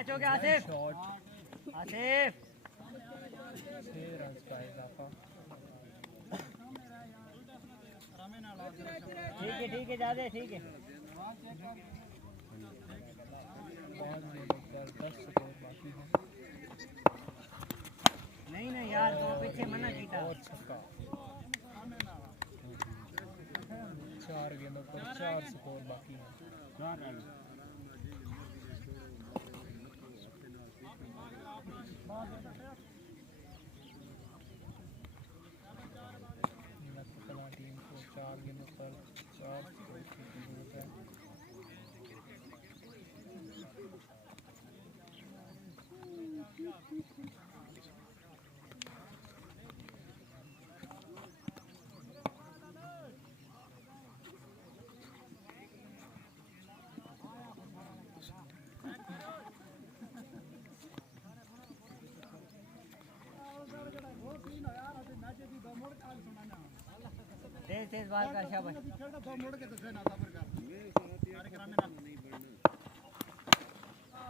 Catch हो गया Asif. Asif 6 run का इजाफा। ठीक है ज्यादा ठीक है। 5 गेंदों पर 10 स्कोर बाकी है। नहीं यार तो पीछे मना कीता। और छक्का। 4 गेंदों पर 4 स्कोर बाकी है। नकला टीम को 4 गेंदों पर 4 स्कोर की जरूरत है। तेज बाल कर शाबाश।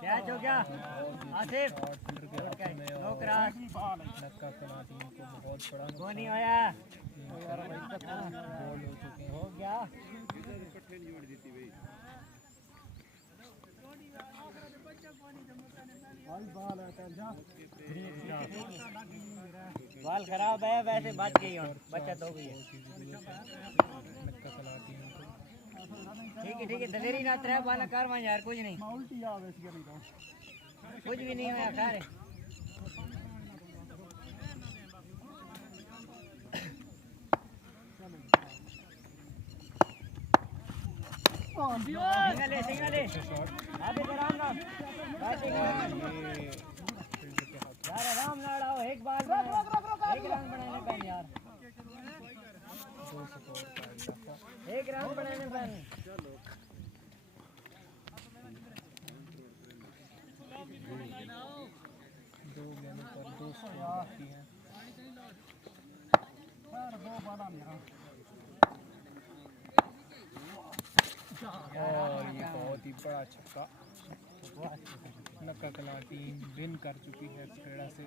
कैच हो गया आसिफ। No cross. नक्का कला टीम को बहुत बड़ा वो नहीं होया। गोल हो चुके हैं। हो गया। बाल खराब है वैसे बच गई और बचत हो गई है। नक्का कला टीम को ठीक है दलेरी ना तरह बाल कर वहां यार कुछ नहीं। कुछ भी नहीं होया खैर। सिंगल है। अभी आराम यार आराम लड़ाओ। एक बार एक रन बनाने पर यार 2 स्कोर का इजाफा। एक रन बनाने पर 2 गेंदों पर 2 स्कोर बाकी है। और ये बहुत ही बड़ा छक्का। नक्का कला टीम विन कर चुकी है इस क्रीड़ा से।